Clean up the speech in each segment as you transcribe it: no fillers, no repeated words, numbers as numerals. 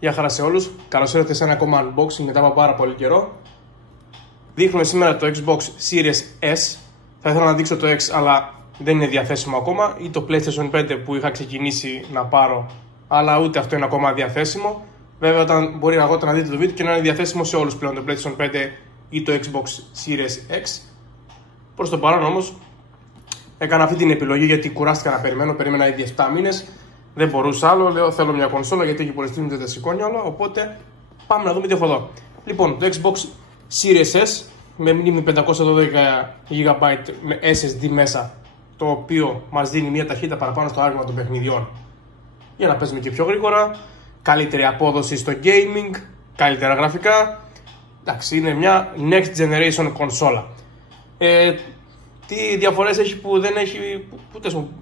Γεια χαρά σε όλους. Καλώς ήρθατε σε ένα ακόμα unboxing μετά από πάρα πολύ καιρό. Δείχνουμε σήμερα το Xbox Series S. Θα ήθελα να δείξω το X, αλλά δεν είναι διαθέσιμο ακόμα. Ή το PlayStation 5 που είχα ξεκινήσει να πάρω, αλλά ούτε αυτό είναι ακόμα διαθέσιμο. Βέβαια, μπορεί αργότερα να δείτε το βίντεο και να είναι διαθέσιμο σε όλους πλέον το PlayStation 5 ή το Xbox Series X. Προς το παρόν όμως, έκανα αυτή την επιλογή γιατί κουράστηκα να περιμένω. Περίμενα ήδη 7 μήνες. Δεν μπορούσα άλλο. Λέω θέλω μια κονσόλα γιατί έχει πολυστήμη, δεν τα σηκώνει άλλο. Οπότε πάμε να δούμε τι έχω εδώ. Λοιπόν, το Xbox Series S με μνήμη 512 GB με SSD μέσα, το οποίο μας δίνει μια ταχύτητα παραπάνω στο άνοιγμα των παιχνιδιών για να παίζουμε και πιο γρήγορα. Καλύτερη απόδοση στο gaming, καλύτερα γραφικά. Εντάξει, είναι μια next generation κονσόλα. Τι διαφορές έχει που δεν έχει,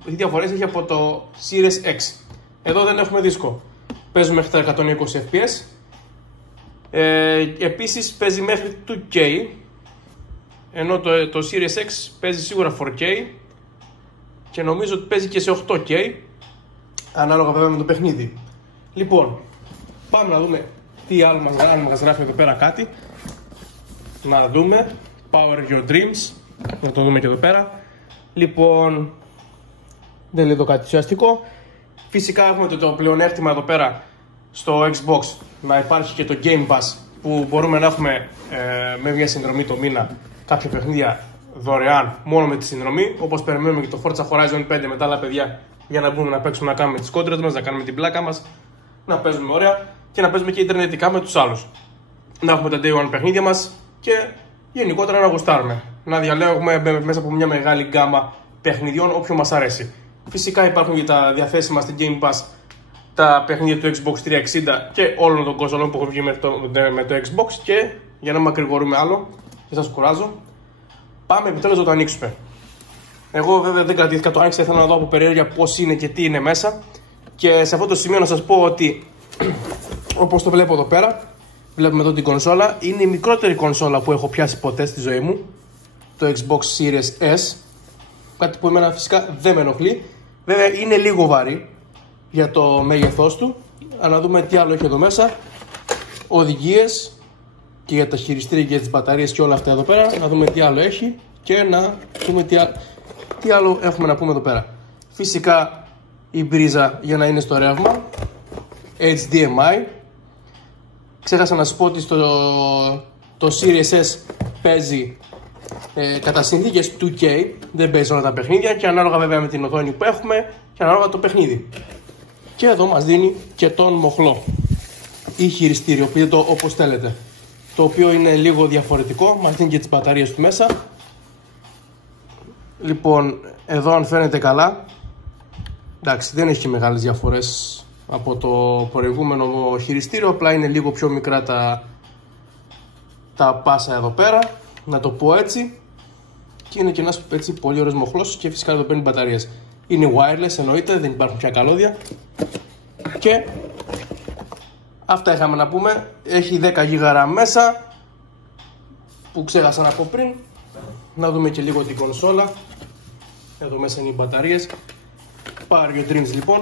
τι διαφορές έχει από το Series X. Εδώ δεν έχουμε δίσκο. Παίζουμε μέχρι τα 120 fps. Επίσης παίζει μέχρι 2K. Ενώ το Series X παίζει σίγουρα 4K. Και νομίζω ότι παίζει και σε 8K. Ανάλογα βέβαια με το παιχνίδι. Λοιπόν, πάμε να δούμε τι άλλο μας γράφει εδώ πέρα κάτι. Να δούμε. Power your dreams. Να το δούμε και εδώ πέρα. Λοιπόν, δεν λέει εδώ κάτι ουσιαστικό. Φυσικά έχουμε το πλεονέκτημα εδώ πέρα στο Xbox να υπάρχει και το Game Pass, που μπορούμε να έχουμε με μια συνδρομή το μήνα κάποια παιχνίδια δωρεάν μόνο με τη συνδρομή. Όπως περιμένουμε και το Forza Horizon 5 με τα άλλα παιδιά για να μπούμε να παίξουμε, να κάνουμε τις κόντρες μας, να κάνουμε την πλάκα μας, να παίζουμε ωραία και να παίζουμε και ιντερνετικά με τους άλλους. Να έχουμε τα Day One παιχνίδια μας και γενικότερα να γουστάρουμε. Να διαλέγουμε μέσα από μια μεγάλη γκάμα παιχνιδιών όποιο μας αρέσει. Φυσικά υπάρχουν και τα διαθέσιμα στην Game Pass τα παιχνίδια του Xbox 360 και όλων των κονσολών που έχουν βγει με το Xbox. Και για να μην μακρηγορούμε άλλο και σας κουράζω, πάμε επιτέλους να το ανοίξουμε. Εγώ βέβαια δεν κρατήθηκα, το άνοιξα, ήθελα να δω από περιέργεια πώς είναι και τι είναι μέσα. Και σε αυτό το σημείο να σας πω ότι όπως το βλέπω εδώ πέρα, βλέπουμε εδώ την κονσόλα. Είναι η μικρότερη κονσόλα που έχω πιάσει ποτέ στη ζωή μου, το Xbox Series S. Κάτι που εμένα φυσικά δεν με ενοχλεί. Βέβαια είναι λίγο βαρύ για το μέγεθός του. Αλλά να δούμε τι άλλο έχει εδώ μέσα. Οδηγίες και για τα χειριστήρια και για τις μπαταρίες και όλα αυτά εδώ πέρα. Να δούμε τι άλλο έχει και να δούμε τι άλλο έχουμε να πούμε εδώ πέρα. Φυσικά η μπρίζα για να είναι στο ρεύμα, HDMI. Ξέχασα να σας πω ότι το Series S παίζει κατά συνθήκες 2K, δεν παίζει όλα τα παιχνίδια και ανάλογα βέβαια με την οθόνη που έχουμε και ανάλογα το παιχνίδι. Και εδώ μας δίνει και τον μοχλό ή χειριστήριο, πείτε το όπως θέλετε, το οποίο είναι λίγο διαφορετικό, μας δίνει και τις μπαταρίες του μέσα. Λοιπόν, εδώ αν φαίνεται καλά, εντάξει, δεν έχει μεγάλες διαφορές από το προηγούμενο χειριστήριο, απλά είναι λίγο πιο μικρά τα πάσα εδώ πέρα, να το πω έτσι. Και είναι και ένας έτσι πολύ ωραίος μοχλός και φυσικά εδώ παίρνει μπαταρίες. Είναι wireless, εννοείται, δεν υπάρχουν πια καλώδια. Και αυτά είχαμε να πούμε. Έχει 10 GB μέσα, που ξέχασα να πω πριν. Να δούμε και λίγο την κονσόλα. Εδώ μέσα είναι οι μπαταρίες. Power your dreams λοιπόν.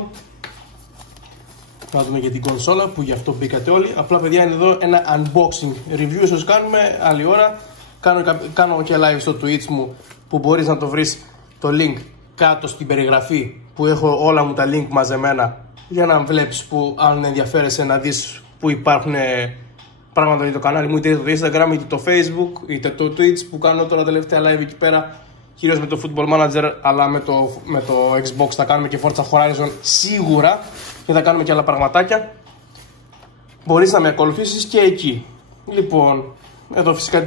Να δούμε και την κονσόλα που γι' αυτό μπήκατε όλοι. Απλά παιδιά είναι εδώ ένα unboxing review, ίσως κάνουμε άλλη ώρα. Κάνω και live στο Twitch μου που μπορείς να το βρεις το link κάτω στην περιγραφή, που έχω όλα μου τα link μαζεμένα για να βλέπεις που αν ενδιαφέρεσαι να δεις που υπάρχουν πράγματα για το κανάλι μου, είτε το Instagram είτε το Facebook είτε το Twitch, που κάνω τώρα τελευταία live εκεί πέρα, κυρίως με το Football Manager, αλλά με το Xbox θα κάνουμε και Forza Horizon σίγουρα και θα κάνουμε και άλλα πραγματάκια. Μπορείς να με ακολουθήσεις και εκεί. Λοιπόν, εδώ φυσικά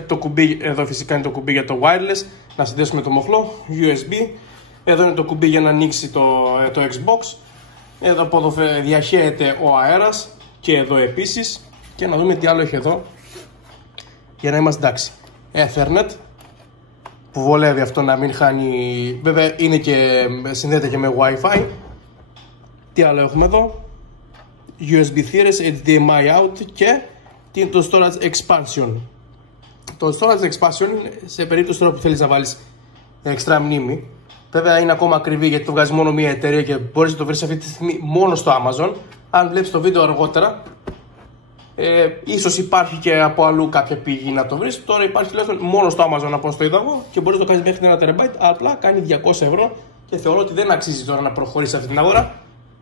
είναι το κουμπί για το wireless, να συνδέσουμε το μοχλό, USB. Εδώ είναι το κουμπί για να ανοίξει το Xbox. Εδώ από εδώ διαχέεται ο αέρας και εδώ επίσης. Και να δούμε τι άλλο έχει εδώ για να είμαστε εντάξει. Ethernet, που βολεύει αυτό να μην χάνει. Βέβαια συνδέεται και με Wi-Fi. Τι άλλο έχουμε εδώ? USB θύρες, HDMI out και το storage expansion. Το storage expansion σε περίπτωση τώρα που θέλεις να βάλεις extra μνήμη. Βέβαια είναι ακόμα ακριβή γιατί το βγάζει μόνο μία εταιρεία και μπορείς να το βρεις αυτή τη στιγμή μόνο στο Amazon. Αν βλέπεις το βίντεο αργότερα Ίσως υπάρχει και από αλλού κάποια πηγή να το βρεις. Τώρα υπάρχει τουλάχιστον μόνο στο Amazon από όσο το είδα εγώ και μπορείς να το κάνεις μέχρι ένα TB, απλά κάνει 200 ευρώ και θεωρώ ότι δεν αξίζει τώρα να προχωρήσει αυτή την αγορά,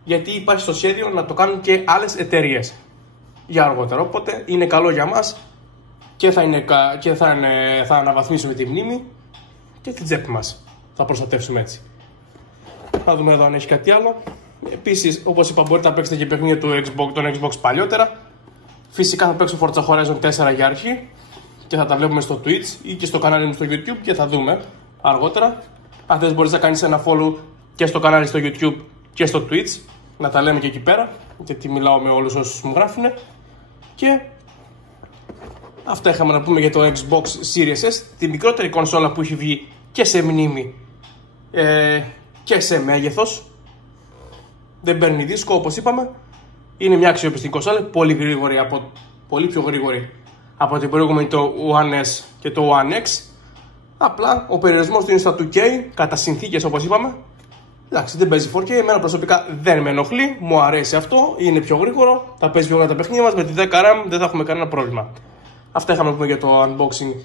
γιατί υπάρχει στο σχέδιο να το κάνουν και άλλες εταιρείες για αργότερα. Οπότε είναι καλό για μας και θα αναβαθμίσουμε τη μνήμη και την τσέπη μας. Θα προστατεύσουμε έτσι. Θα δούμε εδώ αν έχει κάτι άλλο. Επίσης, όπως είπα, μπορείτε να παίξετε και παιχνίδια των Xbox παλιότερα. Φυσικά θα παίξω Forza Horizon 4 για αρχή και θα τα βλέπουμε στο Twitch ή και στο κανάλι μου στο YouTube και θα δούμε αργότερα. Αν θες μπορείς να κάνεις ένα follow και στο κανάλι στο YouTube και στο Twitch, να τα λέμε και εκεί πέρα, γιατί μιλάω με όλους όσους μου γράφουν. Και αυτά είχαμε να πούμε για το Xbox Series S, τη μικρότερη κονσόλα που έχει βγει και σε μνήμη και σε μέγεθος. Δεν παίρνει δίσκο όπως είπαμε. Είναι μια αξιοπιστή κονσόλα, πολύ πιο γρήγορη από την προηγούμενη το One S και το One X. Απλά ο περιορισμός του είναι στα 2K, κατά συνθήκες όπως είπαμε. Εντάξει, δεν παίζει 4K, εμένα προσωπικά δεν με ενοχλεί, μου αρέσει αυτό, είναι πιο γρήγορο, θα παίζει πιο γρήγορα τα παιχνίδια μας, με τη 10 RAM δεν θα έχουμε κανένα πρόβλημα. Αυτά είχαμε να πούμε για το unboxing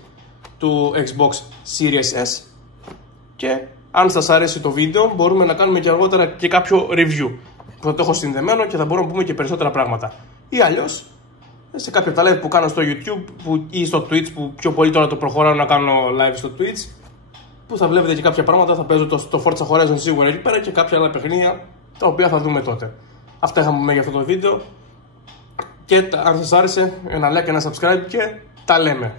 του Xbox Series S. Και αν σας αρέσει το βίντεο μπορούμε να κάνουμε και αργότερα και κάποιο review που θα το έχω συνδεμένο και θα μπορούμε να πούμε και περισσότερα πράγματα. Ή αλλιώς σε κάποια από τα live που κάνω στο YouTube ή στο Twitch, που πιο πολύ τώρα το προχωράω να κάνω live στο Twitch, που θα βλέπετε και κάποια πράγματα, θα παίζω το Forza Horizon σίγουρα εκεί πέρα και κάποια άλλα παιχνίδια τα οποία θα δούμε τότε. Αυτά είχαμε πούμε για αυτό το βίντεο και αν σας άρεσε ένα like και ένα subscribe και τα λέμε.